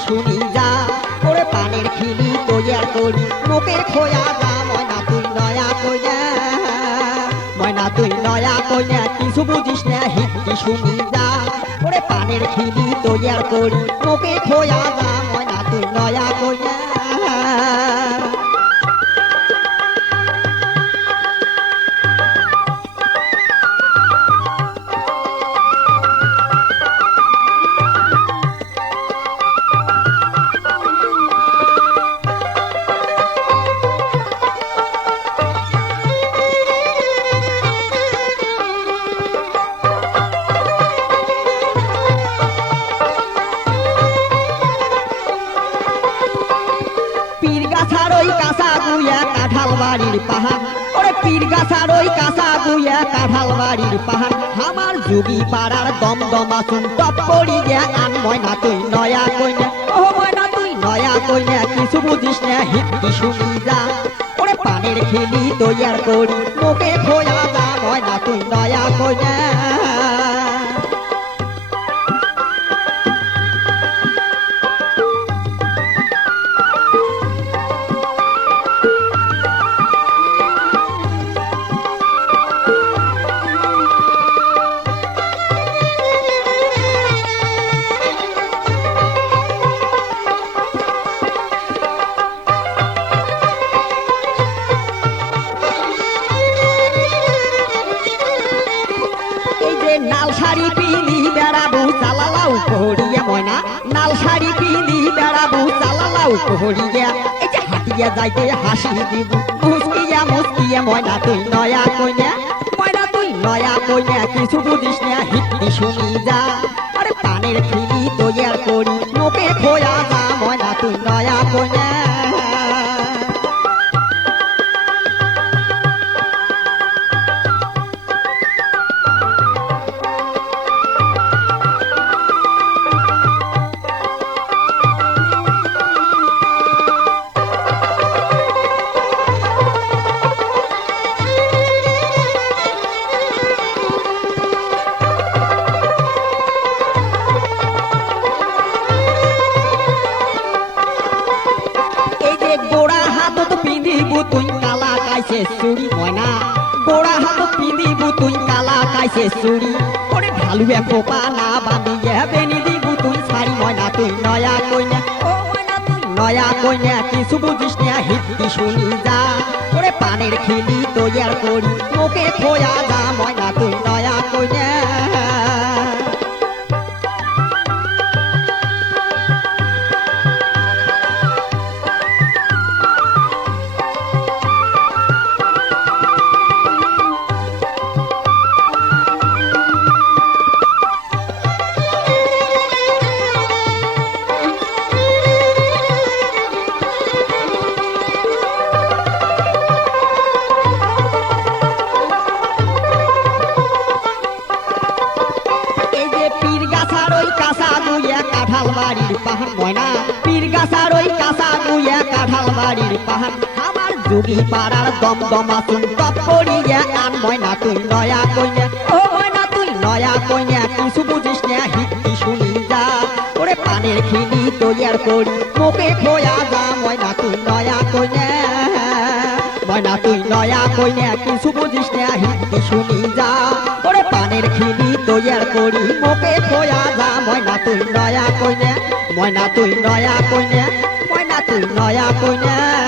শুনি যা ওরে পানের খিলি তৈয়ার করি মুখে খোয়া যা ময়না তুই নয়া কইনা ময়না তুই নয়া কইনা কিছু বুঝিস না হিন্দি শুনি যা ওরে পানের খিলি তৈয়ার করি মুখে খোয়া যা ময়না তুই নয়া কইনা গাছার ওই কাঁচা গুয়া কাঁঠাল বাড়ির পাহাড় ওরে পীর গাছার ওই কাঁচা গুয়া কাঁঠাল বাড়ির পাহাড় আমার যুগী পাড়ার দমদম আসুন টপ করি গে আন ময়না তুই নয়া কইনা ও ময়না তুই নয়া কইনা কিছু বুঝিস না হিন্দি শুনি যা ওরে পানের খেলি তৈয়ার করি মুখে খোয়া যা ময়না তুই নয়া কইনা নাল শাড়ি পিনি বেড়াবো চালালাও কোহরিয়া ময়না নাল শাড়ি পিনি বেড়াবো চালালাও কোহরিয়া এই যে হাটিয়া যাইতে হাসি দিব মুস্কিয়া মুস্কিয়া ময়না তুই নয়া কইনা ময়না তুই নয়া কইনা কিছু বুঝিস না হিন্দি শুনি যা আরে পানের খিলি তৈয়ার করি মুখে খোয়া যা ময়না তুই নয়া কইনা তুই কালা কাইছে চুরি ময়না গোড়া হাত পিঁধিবু তুই কালা কাইছে চুরি ওরে ঢালুয়া কোপা না বাঁধিয়ে বেনি দিবু তুই ছাড়ি ময়না তুই নয়া কইনা ও ময়না তুই নয়া কইনা কিছু বুঝিস না হিন্দি শুনি যা ওরে পানের খিলি তৈয়ার করি মুখে খোয়া যা ময়না তুই নয়া কইনা কাঁঠাল বাড়ির পাহাড় ময়না পীর গাছার ওই কাঁচা গুয়া কাঁঠাল বাড়ির পাহাড় আমার যুগী পাড়ার দমদম আসুন টপ করি গে আন ময়না তুই নয়া কইনা ও ময়না তুই নয়া কইনা কিছু বুঝিস না হিন্দি শুনি যা ওরে পানের খিলি তৈয়ার করি মুখে খোয়া যা ময়না তুই নয়া কইনা ময়না তুই নয়া কইনা কিছু বুঝিস না হিন্দি শুনি যা ওরে পানের খিলি তৈয়ার করি মুখে খোয়া যা ময়না তুই নয়া কইনা ময়না তুই নয়া কইনা ময়না তুই নয়া কইনা